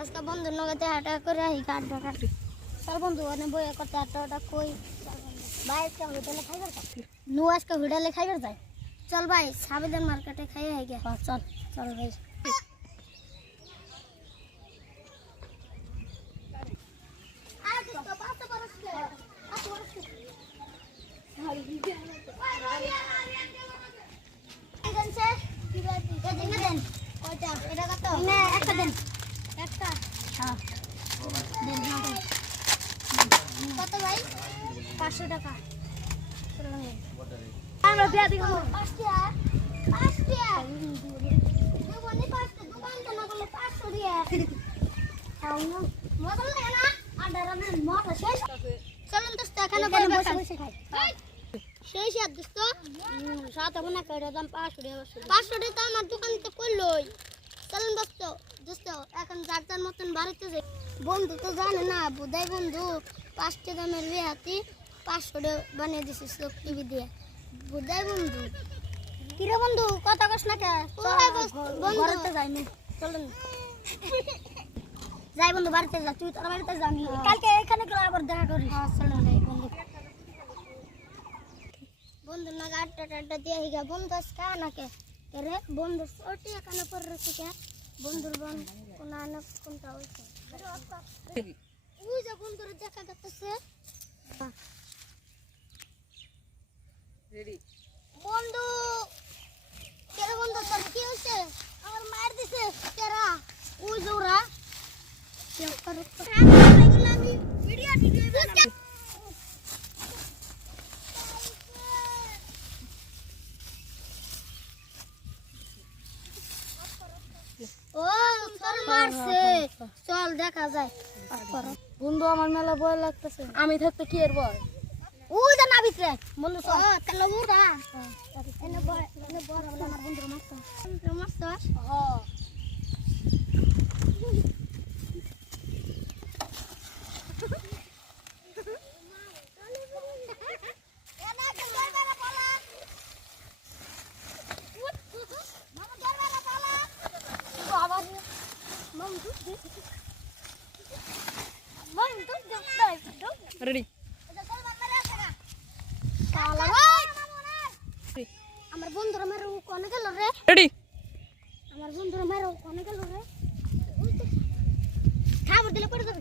আজকে বন্ধু নগদে হাঁটা করে আহি কাট ঢাকা চল বন্ধু অনেক বই করতে হাঁটা কই ভাই আজকে হোটেলে খাইবার নু আজকে হোটেলে খাইবার যাই চল ভাই সাবেদার মার্কেটে খাই আই গে চল চল ভাই কত ভাই 500 টাকা আমরা দিয়া দিব 5 টাকা 5 টাকা দোকানে 5 টাকা দোকানটা না বলে 500 দিয়া খাও না মজা লাগে না আডারানে মজা শেষ চলুন দোস্ত এখানে বসে বসে খাই শেষ আর দোস্ত সাত হবে না কয়টা দাম 500 টাকা 500 টাকা আমার দোকানতে কইলই চলুন দোস্ত এখন যার মতন বাড়িতে যাই বন্ধু তো জানে না বুধাই বন্ধু 5 টাকা দামের রেহাতি 500 টাকা বানিয়ে দিছিস লোক টিভি দিয়ে বুধাই বন্ধু কিরে বন্ধু কথা কস না কে বন্ধুতে যাইনি চলুন যাই বন্ধু বাড়িতে যা তুই তোর বাড়িতে যাবি কালকে এখানে গেলে আবার দেখা করিস হ্যাঁ চলুন যাই বন্ধু বন্ধু না গাড়টা দিয়ে হিগা বন্ধু আজকে নাকে রে বন্ধু ছোটি এখানে পড়ে রয়েছে কে বন্ধুর বোন কোনা না কোনটা হইছে ওই যে বন্ধুর দেখা যাচ্ছে রেডি বন্ধু কেরে বন্ধু তোর কি হইছে আমার মার দিছে কেরা ওই জোরা কি করব আমি ভিডিও বানাবো ও তোর মারছে চল দেখা যায় বন্ধু আমার মেলা ভয় লাগতেছে আমি থাকতে কি এর ভয় ওই যে না ভিতরে বন্ধু চল তাহলে উড়া এনে বড় হলো আমার বন্ধুর মারতো হ্যাঁ রেডি আমার বন্ধুরা মেরে কোনে গেল রে রেডি আমার বন্ধুরা মেরে কোনে গেল রে খাবার দিলে পড়ে যাবে